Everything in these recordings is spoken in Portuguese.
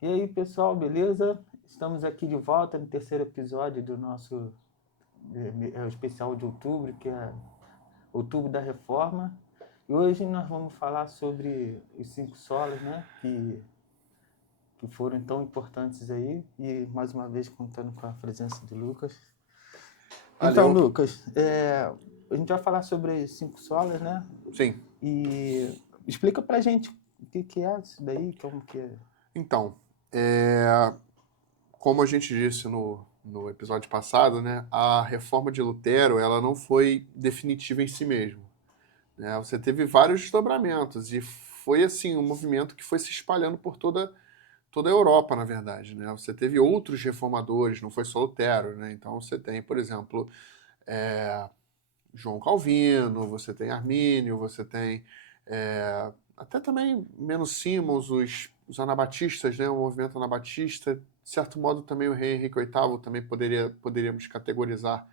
E aí, pessoal, beleza? Estamos aqui de volta no terceiro episódio do nosso especial de outubro, que é Outubro da Reforma. E hoje nós vamos falar sobre os cinco solas, né? Que foram tão importantes aí. E mais uma vez contando com a presença de Lucas. Então, Valeu. Lucas, a gente vai falar sobre os cinco solas, né? Sim. E explica pra gente o que é isso daí, como que é. Então, como a gente disse no episódio passado, né, a reforma de Lutero ela não foi definitiva em si mesmo, né? Você teve vários desdobramentos e foi assim um movimento que foi se espalhando por toda a Europa, na verdade, né? Você teve outros reformadores, não foi só Lutero, né? Então você tem, por exemplo, João Calvino, você tem Armínio, você tem até também menos Simmons, os anabatistas, né, o movimento anabatista, de certo modo também o rei Henrique VIII também poderíamos categorizar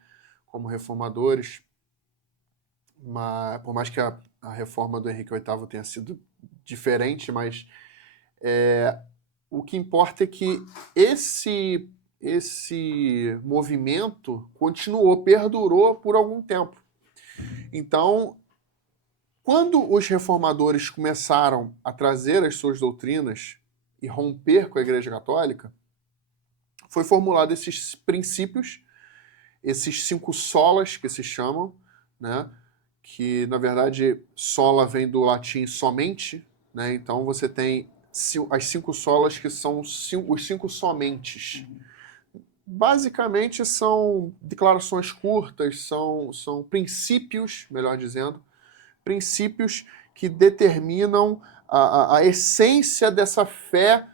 como reformadores, mas, por mais que a reforma do Henrique VIII tenha sido diferente, mas o que importa é que esse movimento continuou, perdurou por algum tempo. Então, quando os reformadores começaram a trazer as suas doutrinas e romper com a Igreja Católica, foi formulado esses princípios, esses cinco solas que se chamam, né? Que na verdade sola vem do latim somente, né? Então você tem as cinco solas que são os cinco somentes. Basicamente são declarações curtas, são princípios, melhor dizendo, princípios que determinam a essência dessa fé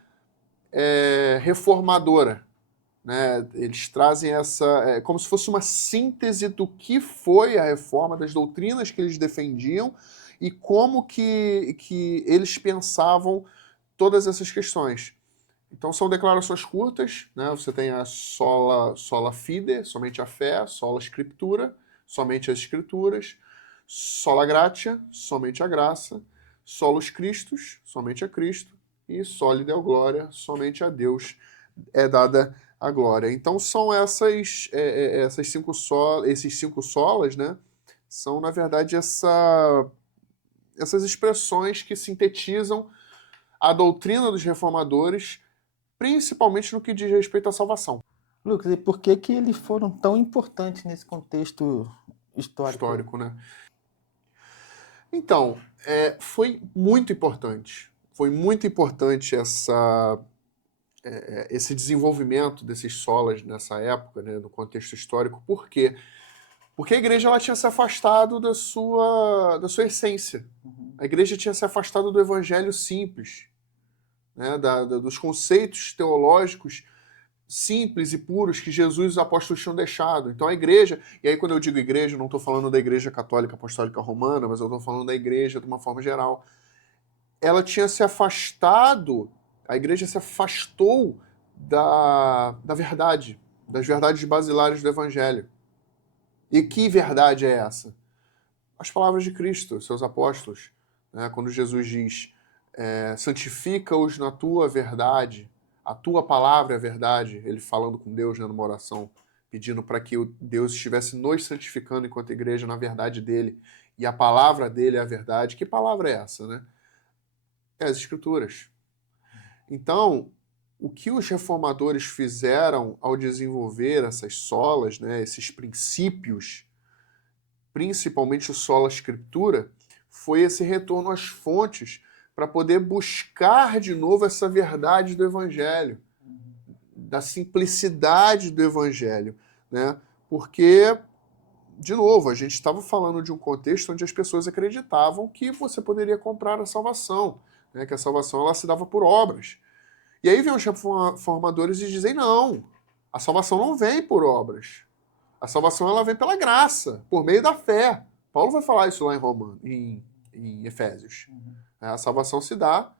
reformadora. Né? Eles trazem essa. Como se fosse uma síntese do que foi a reforma, das doutrinas que eles defendiam e como que eles pensavam todas essas questões. Então são declarações curtas, né? Você tem a sola fide, somente a fé, sola scriptura, somente as escrituras, sola gratia, somente a graça, solus Christus, somente a Cristo, e soli deo gloria, somente a Deus é dada a glória. Então são esses cinco solas, né? São, na verdade, essas expressões que sintetizam a doutrina dos reformadores, principalmente no que diz respeito à salvação. Lucas, e por que que eles foram tão importantes nesse contexto histórico aí? Histórico, né? Então, foi muito importante. Foi muito importante esse desenvolvimento desses solas nessa época, né, no contexto histórico. Por quê? Porque a igreja ela tinha se afastado da sua essência. A igreja tinha se afastado do evangelho simples, né, dos conceitos teológicos simples e puros que Jesus e os apóstolos tinham deixado. Então a igreja, e aí quando eu digo igreja, eu não estou falando da igreja católica apostólica romana, mas eu estou falando da igreja de uma forma geral. Ela tinha se afastado, a igreja se afastou da verdade, das verdades basilares do evangelho. E que verdade é essa? As palavras de Cristo, seus apóstolos, né? Quando Jesus diz, santifica-os na tua verdade, a tua palavra é a verdade, ele falando com Deus, né, numa oração, pedindo para que Deus estivesse nos santificando enquanto igreja na verdade dele, e a palavra dele é a verdade. Que palavra é essa, né? É as Escrituras. Então, o que os reformadores fizeram ao desenvolver essas solas, né, esses princípios, principalmente o sola scriptura, foi esse retorno às fontes para poder buscar de novo essa verdade do Evangelho, da simplicidade do Evangelho, né? Porque, de novo, a gente estava falando de um contexto onde as pessoas acreditavam que você poderia comprar a salvação, né? Que a salvação ela se dava por obras. E aí vem os reformadores e dizem, não, a salvação não vem por obras. A salvação ela vem pela graça, por meio da fé. Paulo vai falar isso lá em Efésios. A salvação se dá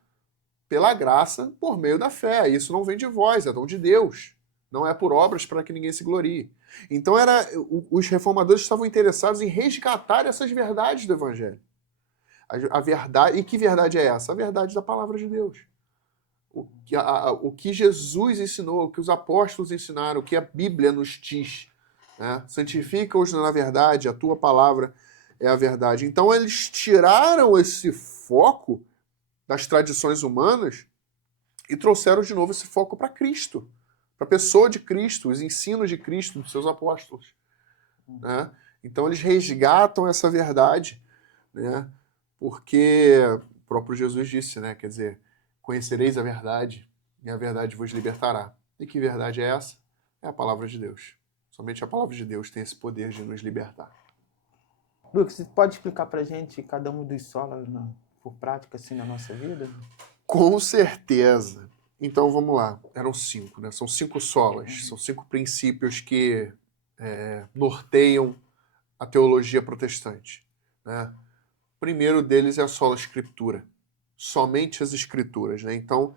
pela graça, por meio da fé. Isso não vem de vós, é dom de Deus. Não é por obras para que ninguém se glorie. Então os reformadores estavam interessados em resgatar essas verdades do Evangelho. A verdade, e que verdade é essa? A verdade da palavra de Deus. o que Jesus ensinou, o que os apóstolos ensinaram, o que a Bíblia nos diz. Né? Santifica-os na verdade, a tua palavra é a verdade. Então eles tiraram esse foco das tradições humanas e trouxeram de novo esse foco para Cristo, para a pessoa de Cristo, os ensinos de Cristo, dos seus apóstolos. Né? Então eles resgatam essa verdade, né? Porque o próprio Jesus disse, né? Quer dizer, conhecereis a verdade e a verdade vos libertará. E que verdade é essa? É a palavra de Deus. Somente a palavra de Deus tem esse poder de nos libertar. Lucas, você pode explicar pra gente cada um dos solas por prática assim na nossa vida? Com certeza. Então vamos lá. Eram 5, né? São 5 solas, são 5 princípios que norteiam a teologia protestante. Né? O primeiro deles é a sola escritura. Somente as escrituras. Né? Então,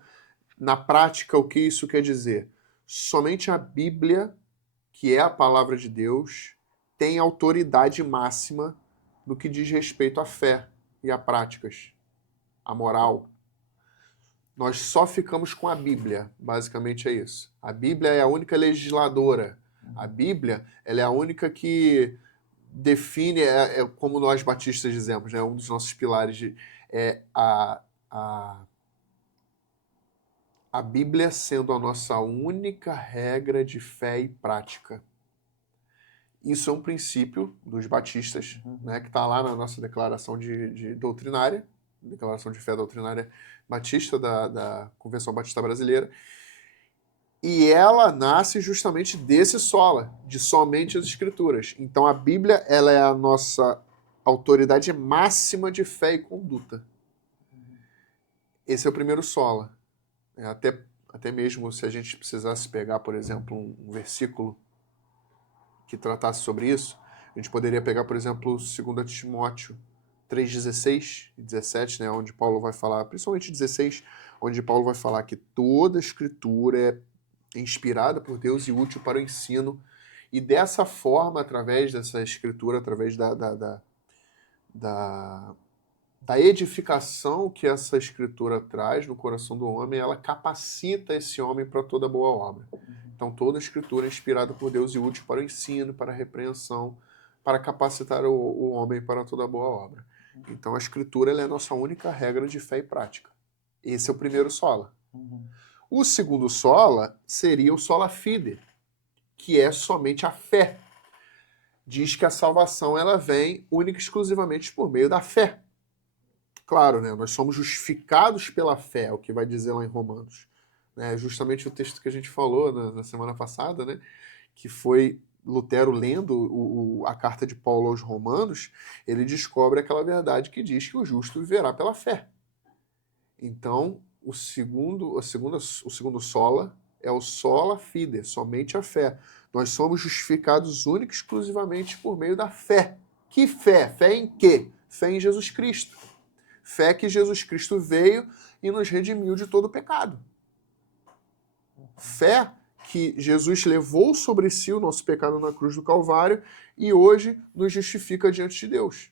na prática, o que isso quer dizer? Somente a Bíblia, que é a palavra de Deus, tem autoridade máxima no que diz respeito à fé e a práticas, a moral. Nós só ficamos com a Bíblia, basicamente é isso. A Bíblia é a única legisladora. A Bíblia ela é a única que define, como nós batistas dizemos, né, um dos nossos pilares é a Bíblia sendo a nossa única regra de fé e prática. Isso é um princípio dos batistas, né, que está lá na nossa declaração de doutrinária, declaração de fé doutrinária batista da Convenção Batista Brasileira. E ela nasce justamente desse sola, de somente as Escrituras. Então a Bíblia ela é a nossa autoridade máxima de fé e conduta. Esse é o primeiro sola. Até mesmo se a gente precisasse pegar, por exemplo, um versículo que tratasse sobre isso, a gente poderia pegar, por exemplo, 2 Timóteo 3,16 e 17, né, onde Paulo vai falar, principalmente 16, onde Paulo vai falar que toda a Escritura é inspirada por Deus e útil para o ensino, e dessa forma, através dessa Escritura, através da edificação que essa Escritura traz no coração do homem, ela capacita esse homem para toda boa obra. Então toda a Escritura é inspirada por Deus e útil para o ensino, para a repreensão, para capacitar o homem para toda boa obra. Então a Escritura ela é a nossa única regra de fé e prática. Esse é o primeiro sola. O segundo sola seria o sola fide, que é somente a fé. Diz que a salvação ela vem única e exclusivamente por meio da fé. Claro, né? Nós somos justificados pela fé, é o que vai dizer lá em Romanos. É justamente o texto que a gente falou na semana passada, né? Que foi Lutero lendo a carta de Paulo aos Romanos, ele descobre aquela verdade que diz que o justo viverá pela fé. Então, o segundo sola é o sola fide, somente a fé. Nós somos justificados única e exclusivamente por meio da fé. Que fé? Fé em quê? Fé em Jesus Cristo. Fé que Jesus Cristo veio e nos redimiu de todo o pecado. Fé que Jesus levou sobre si o nosso pecado na cruz do Calvário e hoje nos justifica diante de Deus.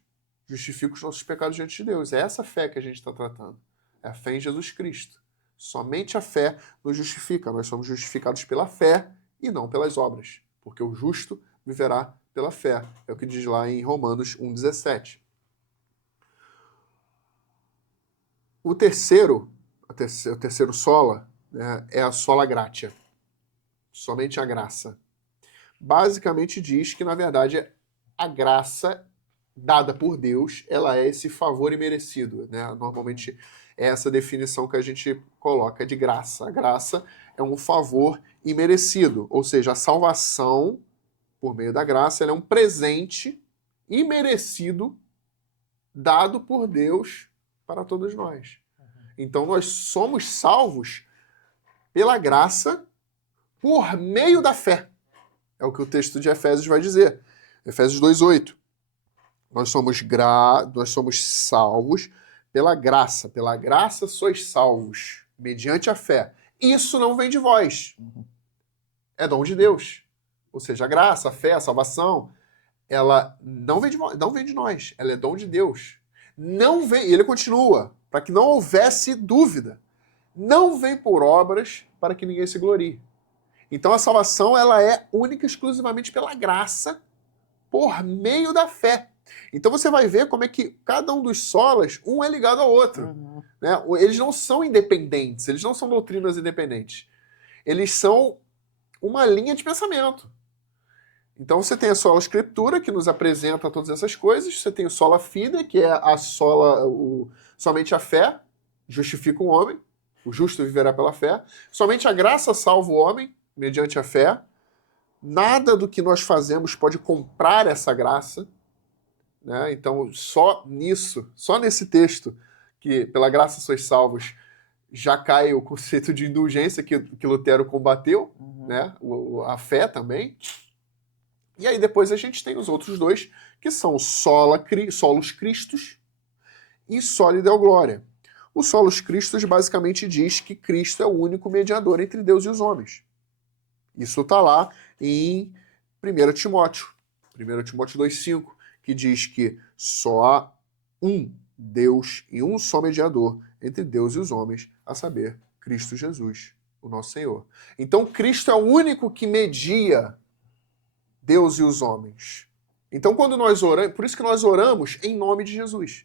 Justifica os nossos pecados diante de Deus. É essa fé que a gente está tratando. É a fé em Jesus Cristo. Somente a fé nos justifica. Nós somos justificados pela fé e não pelas obras. Porque o justo viverá pela fé. É o que diz lá em Romanos 1,17. O terceiro sola, né, é a sola gratia. Somente a graça. Basicamente diz que, na verdade, a graça dada por Deus, ela é esse favor imerecido. Né? Normalmente é essa definição que a gente coloca de graça. A graça é um favor imerecido, ou seja, a salvação, por meio da graça, ela é um presente imerecido dado por Deus para todos nós. Então nós somos salvos pela graça por meio da fé. É o que o texto de Efésios vai dizer. Efésios 2,8. Nós somos salvos pela graça. Pela graça sois salvos, mediante a fé. Isso não vem de vós. É dom de Deus. Ou seja, a graça, a fé, a salvação, ela não vem de nós. Ela é dom de Deus. Não vem, e ele continua, para que não houvesse dúvida. não vem por obras para que ninguém se glorie. Então a salvação ela é única e exclusivamente pela graça, por meio da fé. Então você vai ver como é que cada um dos solas, um é ligado ao outro. Uhum. Né? Eles não são independentes, eles não são doutrinas independentes. Eles são uma linha de pensamento. Então você tem a sola escritura, que nos apresenta todas essas coisas, você tem o sola fide, que é a sola, somente a fé justifica o homem, o justo viverá pela fé. Somente a graça salva o homem, mediante a fé. Nada do que nós fazemos pode comprar essa graça. Né? Então, só nisso, só nesse texto, que pela graça sois salvos, já cai o conceito de indulgência que Lutero combateu, né? A fé também. E aí depois a gente tem os outros dois, que são solos Christus e soli Deo Gloria. O solos Christus basicamente diz que Cristo é o único mediador entre Deus e os homens. Isso está lá em 1 Timóteo 2,5, que diz que só há um Deus e um só mediador entre Deus e os homens, a saber, Cristo Jesus, o nosso Senhor. Então Cristo é o único que media Deus e os homens. Então quando nós oramos, por isso que nós oramos em nome de Jesus.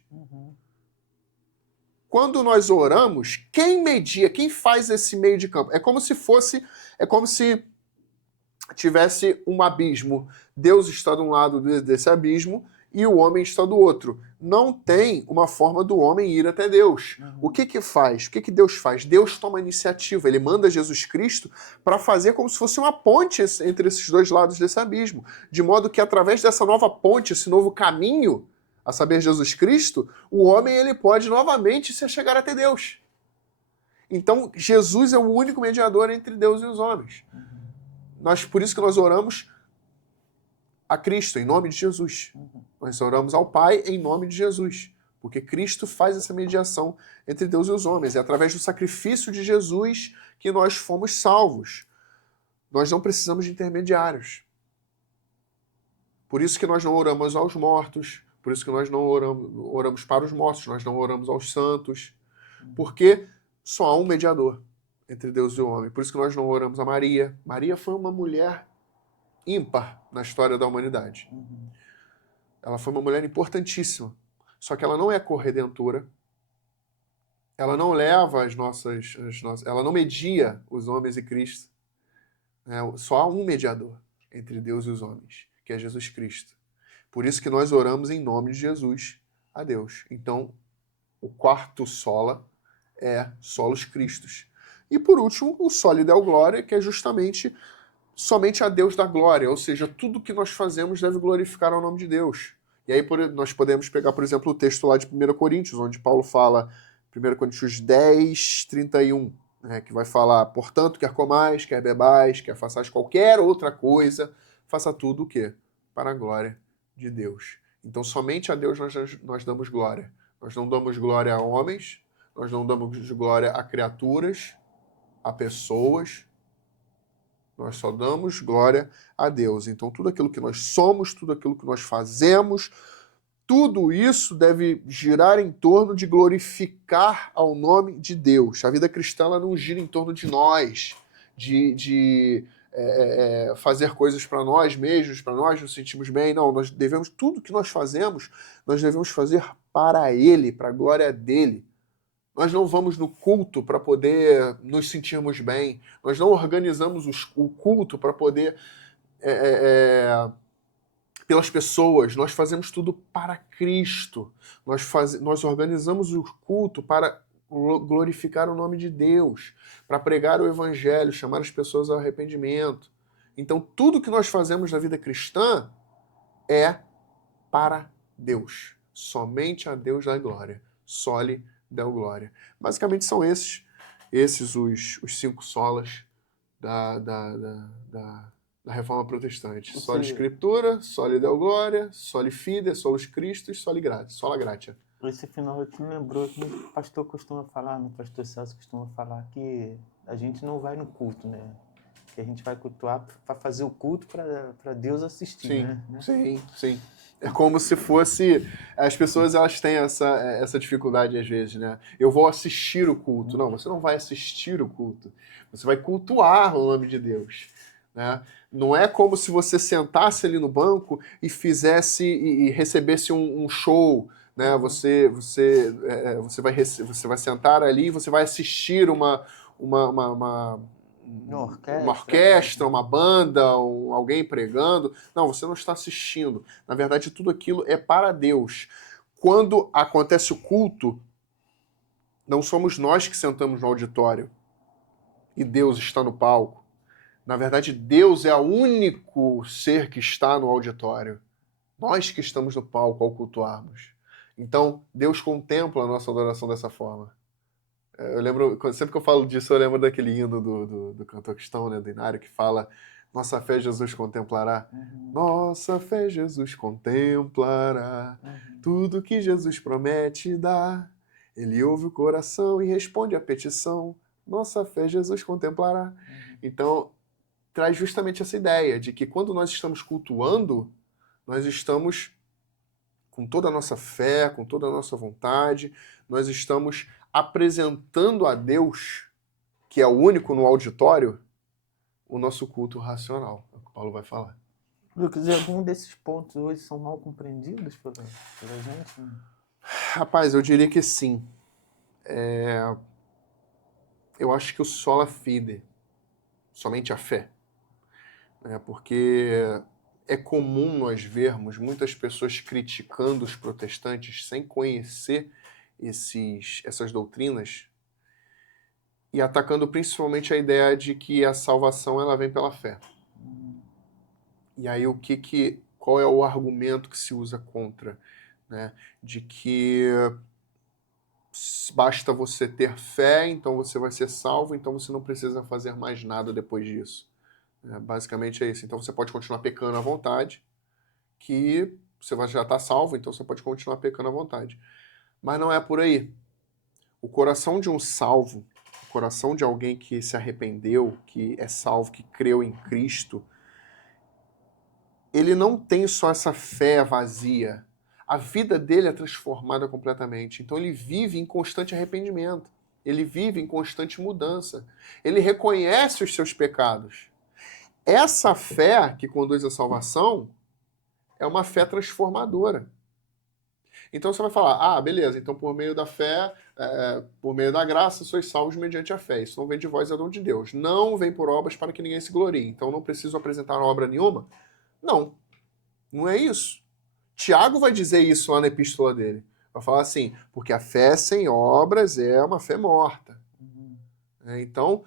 Quando nós oramos, quem media, quem faz esse meio de campo? É como se tivesse um abismo. Deus está de um lado desse abismo e o homem está do outro. Não tem uma forma do homem ir até Deus. O que faz? O que Deus faz? Deus toma a iniciativa. Ele manda Jesus Cristo para fazer como se fosse uma ponte entre esses dois lados desse abismo. De modo que através dessa nova ponte, esse novo caminho, a saber, Jesus Cristo, o homem ele pode novamente se chegar até Deus. Então, Jesus é o único mediador entre Deus e os homens. Por isso que nós oramos a Cristo, em nome de Jesus. Nós oramos ao Pai em nome de Jesus. Porque Cristo faz essa mediação entre Deus e os homens. É através do sacrifício de Jesus que nós fomos salvos. Nós não precisamos de intermediários. Por isso que nós não oramos aos mortos. Por isso que nós não oramos para os mortos. Nós não oramos aos santos. Porque só há um mediador entre Deus e o homem. Por isso que nós não oramos a Maria. Maria foi uma mulher ímpar na história da humanidade. Ela foi uma mulher importantíssima. Só que ela não é corredentora. Ela não leva ela não media os homens e Cristo. Só há um mediador entre Deus e os homens, que é Jesus Cristo. Por isso que nós oramos em nome de Jesus a Deus. Então, o quarto sola é solos Christus. E por último, o soli Deo Gloria, que é justamente somente a Deus da glória, ou seja, tudo que nós fazemos deve glorificar ao nome de Deus. E aí nós podemos pegar, por exemplo, o texto lá de 1 Coríntios, onde Paulo fala, 1 Coríntios 10, 31, que vai falar, portanto, quer comais, quer bebais, quer façais qualquer outra coisa, faça tudo o quê? Para a glória de Deus. Então somente a Deus nós damos glória. Nós não damos glória a homens, nós não damos glória a criaturas, a pessoas, nós só damos glória a Deus. Então, tudo aquilo que nós somos, tudo aquilo que nós fazemos, tudo isso deve girar em torno de glorificar ao nome de Deus. A vida cristã ela não gira em torno de nós, de fazer coisas para nós mesmos, para nós nos sentirmos bem. Não, tudo que nós fazemos, nós devemos fazer para Ele, para a glória dEle. Nós não vamos no culto para poder nos sentirmos bem. Nós não organizamos o culto para poder... pelas pessoas. Nós fazemos tudo para Cristo. Nós organizamos o culto para glorificar o nome de Deus, para pregar o Evangelho, chamar as pessoas ao arrependimento. Então, tudo que nós fazemos na vida cristã é para Deus. Somente a Deus da glória. Soli Deo Gloria. Basicamente são esses os 5 solas da Reforma Protestante. Soli Scriptura, Soli Deo Gloria, Soli Fide, Solus Christus, Soli Gratia. Sola Gratia. Esse final aqui me lembrou que o pastor costuma falar, o pastor Celso costuma falar que a gente não vai no culto, né? Que a gente vai cultuar para fazer o culto para Deus assistir, sim, né? Sim. É como se fosse... As pessoas, elas têm essa dificuldade às vezes, né? Eu vou assistir o culto. Não, você não vai assistir o culto. Você vai cultuar o nome de Deus, né? Não é como se você sentasse ali no banco e fizesse e recebesse um show, né? Você vai sentar ali e você vai assistir uma, uma, uma, uma orquestra, uma banda, alguém pregando. Não, você não está assistindo. Na verdade, tudo aquilo é para Deus. Quando acontece o culto, não somos nós que sentamos no auditório e Deus está no palco. Na verdade, Deus é o único ser que está no auditório. Nós que estamos no palco ao cultuarmos. Então, Deus contempla a nossa adoração dessa forma. Eu lembro, sempre que eu falo disso, eu lembro daquele hino do cantor cristão, né, do Inário, que fala: nossa fé Jesus contemplará. Nossa fé Jesus contemplará. Tudo que Jesus promete dá. Ele ouve o coração e responde à petição. Nossa fé Jesus contemplará. Então, traz justamente essa ideia de que quando nós estamos cultuando, nós estamos com toda a nossa fé, com toda a nossa vontade, nós estamos apresentando a Deus, que é o único no auditório, o nosso culto racional. É o que o Paulo vai falar. Lucas, e algum desses pontos hoje são mal compreendidos pela gente? Né? Rapaz, eu diria que sim. Eu acho que o sola fide, somente a fé. Porque é comum nós vermos muitas pessoas criticando os protestantes sem conhecer essas doutrinas e atacando principalmente a ideia de que a salvação ela vem pela fé. E aí qual é o argumento que se usa contra? Né? De que basta você ter fé, então você vai ser salvo, então você não precisa fazer mais nada depois disso. Basicamente é isso. Então você pode continuar pecando à vontade, que você já está salvo, então você pode continuar pecando à vontade. Mas não é por aí. O coração de um salvo, o coração de alguém que se arrependeu, que é salvo, que creu em Cristo, ele não tem só essa fé vazia. A vida dele é transformada completamente. Então ele vive em constante arrependimento. Ele vive em constante mudança. Ele reconhece os seus pecados. Essa fé que conduz à salvação é uma fé transformadora. Então você vai falar, beleza, então por meio da fé, por meio da graça, sois salvos mediante a fé. Isso não vem de vós, é dom de Deus. Não vem por obras para que ninguém se glorie. Então não preciso apresentar obra nenhuma? Não, não é isso. Tiago vai dizer isso lá na epístola dele. Vai falar assim, porque a fé sem obras é uma fé morta. Então,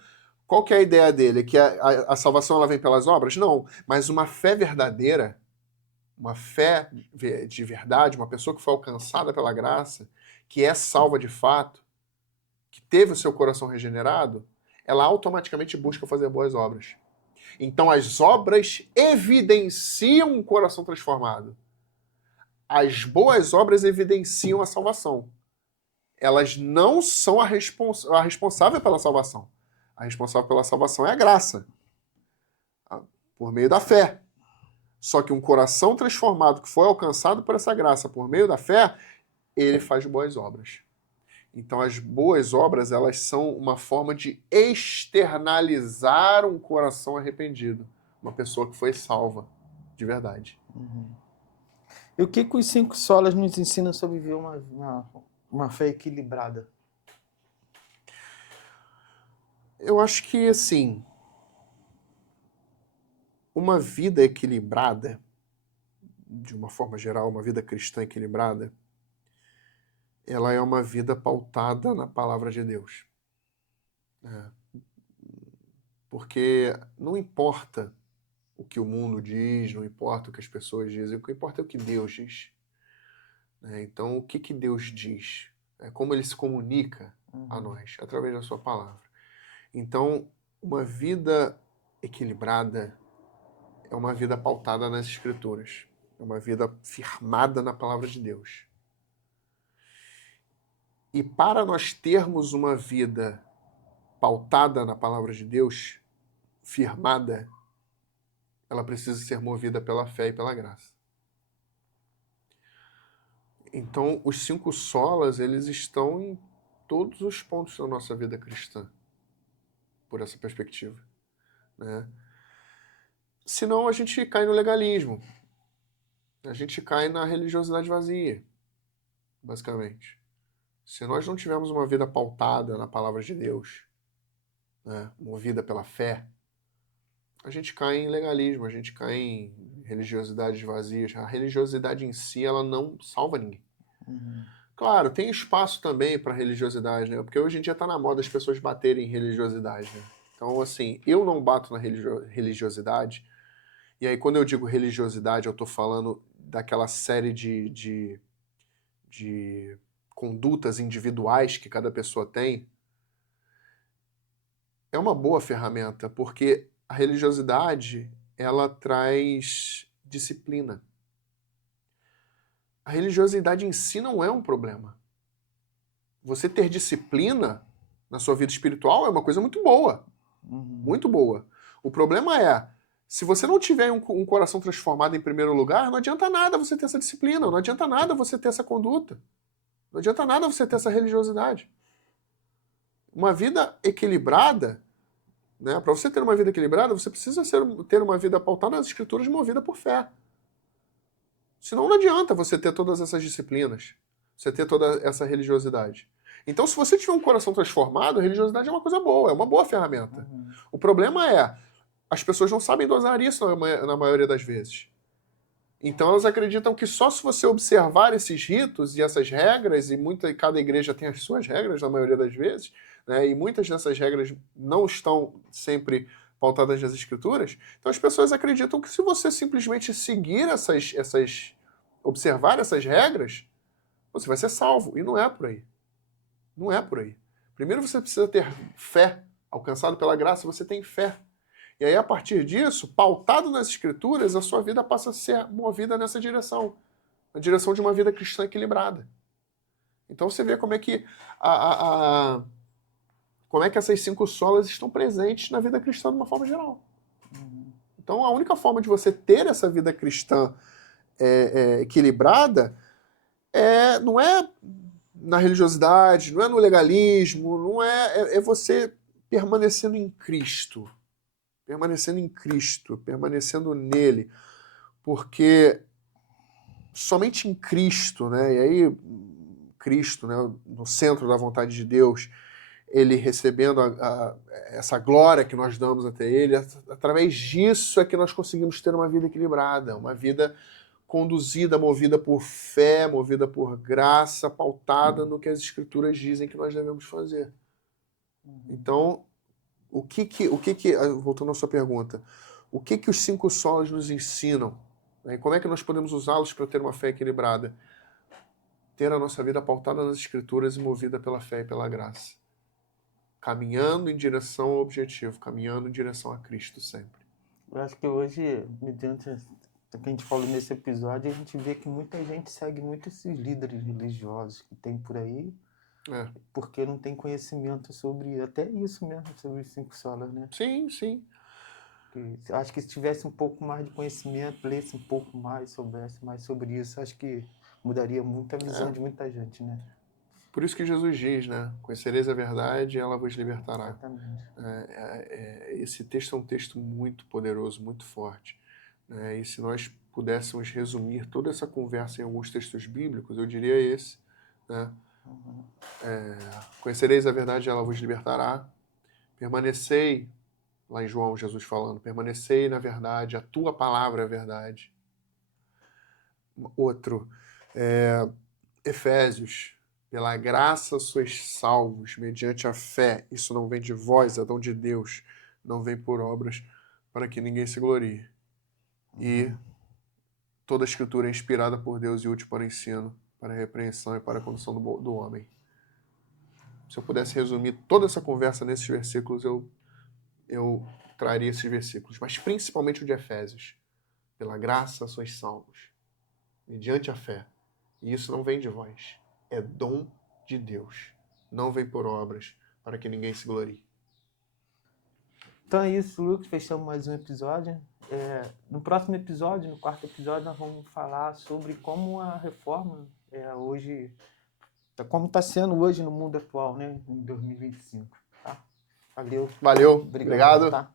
qual que é a ideia dele? Que a salvação ela vem pelas obras? Não, mas uma fé verdadeira, uma fé de verdade, uma pessoa que foi alcançada pela graça, que é salva de fato, que teve o seu coração regenerado, ela automaticamente busca fazer boas obras. Então as obras evidenciam um coração transformado. As boas obras evidenciam a salvação. Elas não são a responsável pela salvação. A responsável pela salvação é a graça, por meio da fé. Só que um coração transformado que foi alcançado por essa graça por meio da fé, ele faz boas obras. Então as boas obras, elas são uma forma de externalizar um coração arrependido. Uma pessoa que foi salva, de verdade. E o que os 5 solas nos ensinam sobre viver uma fé equilibrada? Eu acho que, assim, uma vida equilibrada, de uma forma geral, uma vida cristã equilibrada, ela é uma vida pautada na palavra de Deus. Porque não importa o que o mundo diz, não importa o que as pessoas dizem, o que importa é o que Deus diz. Então, o que Deus diz? Como ele se comunica a nós, através da sua palavra. Então, uma vida equilibrada é uma vida pautada nas Escrituras. É uma vida firmada na palavra de Deus. E para nós termos uma vida pautada na palavra de Deus, firmada, ela precisa ser movida pela fé e pela graça. Então, os 5 solas, eles estão em todos os pontos da nossa vida cristã, por essa perspectiva, né? Senão a gente cai no legalismo, a gente cai na religiosidade vazia, basicamente. Se nós não tivermos uma vida pautada na palavra de Deus, né, movida pela fé, a gente cai em legalismo, a gente cai em religiosidades vazias. A religiosidade em si, ela não salva ninguém. Claro, tem espaço também para religiosidade, né? Porque hoje em dia está na moda as pessoas baterem em religiosidade, né? Então, assim, eu não bato na religiosidade. E aí, quando eu digo religiosidade, eu estou falando daquela série de condutas individuais que cada pessoa tem. É uma boa ferramenta, porque a religiosidade, ela traz disciplina. A religiosidade em si não é um problema. Você ter disciplina na sua vida espiritual é uma coisa muito boa. Muito boa. O problema é, se você não tiver um coração transformado em primeiro lugar, não adianta nada você ter essa disciplina, não adianta nada você ter essa conduta. Não adianta nada você ter essa religiosidade. Uma vida equilibrada, né? Para você ter uma vida equilibrada, você precisa ter uma vida pautada nas escrituras movida por fé. Senão não adianta você ter todas essas disciplinas, você ter toda essa religiosidade. Então, se você tiver um coração transformado, a religiosidade é uma coisa boa, é uma boa ferramenta. O problema é, as pessoas não sabem dosar isso na maioria das vezes. Então, elas acreditam que só se você observar esses ritos e essas regras, e cada igreja tem as suas regras na maioria das vezes, né, e muitas dessas regras não estão sempre pautadas nas escrituras, então as pessoas acreditam que se você simplesmente seguir observar essas regras, você vai ser salvo. E não é por aí. Não é por aí. Primeiro você precisa ter fé. Alcançado pela graça, você tem fé. E aí, a partir disso, pautado nas escrituras, a sua vida passa a ser movida nessa direção. Na direção de uma vida cristã equilibrada. Então você vê como é que como é que essas 5 solas estão presentes na vida cristã de uma forma geral. Então a única forma de você ter essa vida cristã equilibrada não é na religiosidade, não é no legalismo, não é você permanecendo em Cristo. Permanecendo em Cristo, permanecendo nele. Porque somente em Cristo, né? E aí Cristo, né, no centro da vontade de Deus, ele recebendo essa glória que nós damos até ele, através disso é que nós conseguimos ter uma vida equilibrada, uma vida conduzida, movida por fé, movida por graça, pautada no que as escrituras dizem que nós devemos fazer. Então, voltando à sua pergunta, o que os 5 solas nos ensinam? Né? Como é que nós podemos usá-los para ter uma fé equilibrada? Ter a nossa vida pautada nas escrituras e movida pela fé e pela graça. Caminhando em direção ao objetivo, caminhando em direção a Cristo sempre. Eu acho que hoje, mediante o que a gente falou nesse episódio, a gente vê que muita gente segue muito esses líderes religiosos que tem por aí, porque não tem conhecimento sobre até isso mesmo, sobre os 5 solas, né? Sim, sim. Eu acho que se tivesse um pouco mais de conhecimento, lesse um pouco mais, soubesse mais sobre isso, acho que mudaria muito a visão de muita gente, né? Por isso que Jesus diz, né? Conhecereis a verdade e ela vos libertará. Exatamente. Esse texto é um texto muito poderoso, muito forte. Né? E se nós pudéssemos resumir toda essa conversa em alguns textos bíblicos, eu diria esse. Né? Conhecereis a verdade e ela vos libertará. Permanecei, lá em João, Jesus falando, permanecei na verdade, a tua palavra é a verdade. Outro, Efésios, pela graça sois salvos, mediante a fé. Isso não vem de vós, é dom de Deus. Não vem por obras, para que ninguém se glorie. E toda a escritura é inspirada por Deus e útil para o ensino, para a repreensão e para a condução do homem. Se eu pudesse resumir toda essa conversa nesses versículos, eu traria esses versículos. Mas principalmente o de Efésios. Pela graça sois salvos, mediante a fé. E isso não vem de vós. É dom de Deus. Não vem por obras, para que ninguém se glorie. Então é isso, Lucas. Fechamos mais um episódio. No próximo episódio, no 4º episódio, nós vamos falar sobre como a reforma hoje, como está sendo hoje no mundo atual, né? Em 2025. Tá? Valeu. Valeu, Obrigado. obrigado. Tá?